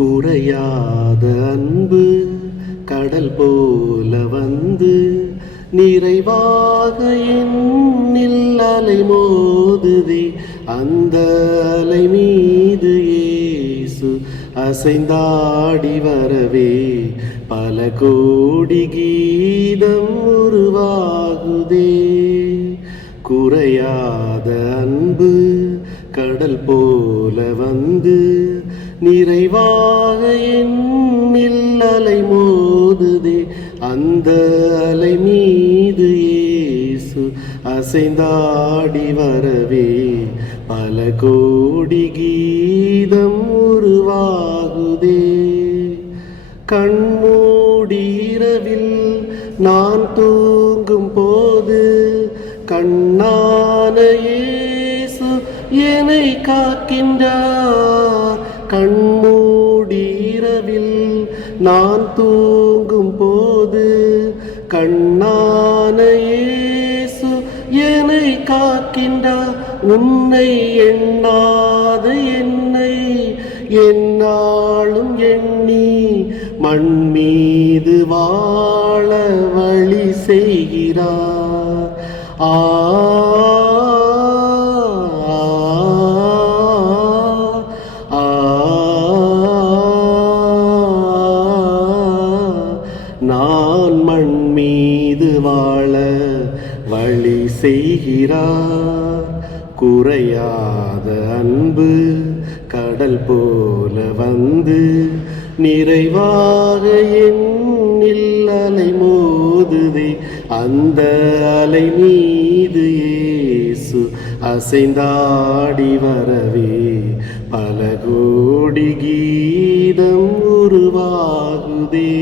குறையாத அன்பு கடல் போல வந்து நிறைவாக என்னில் அலை மோதுதே. அந்த அலை மீது ஏசு அசைந்தாடி வரவே. பல கோடி கீதம் உருவாகுதே. குறையாத அன்பு கடல் போல வந்து நிறைவாக என்னில் அலை மோதுதே. அந்த அலை மீது ஏசு அசைந்தாடி வரவே. பல கோடி கீதம் உருவாகுதே. கண்மூடிரவில் நான் தூங்கும் போது கண்ணா என்னை காக்கின்றார் கண்மூடிரவில் நான் தூங்கும் போது கண்ணான இயேசு என்னை காக்கின்றார் உன்னை எண்ணாத என்னை என்னாலும் எண்ணி மண் மீது வாழ வழி செய்கிறார். ஆ, மண் மீது வாழ வழி செய்கிறார். குறையாத அன்பு கடல் போல வந்து நிறைவாக எண்ணில் அலை மோதுதே. அந்த அலை மீது ஏசு அசைந்தாடி வரவே பல கோடி கீதம் உருவாகுதே.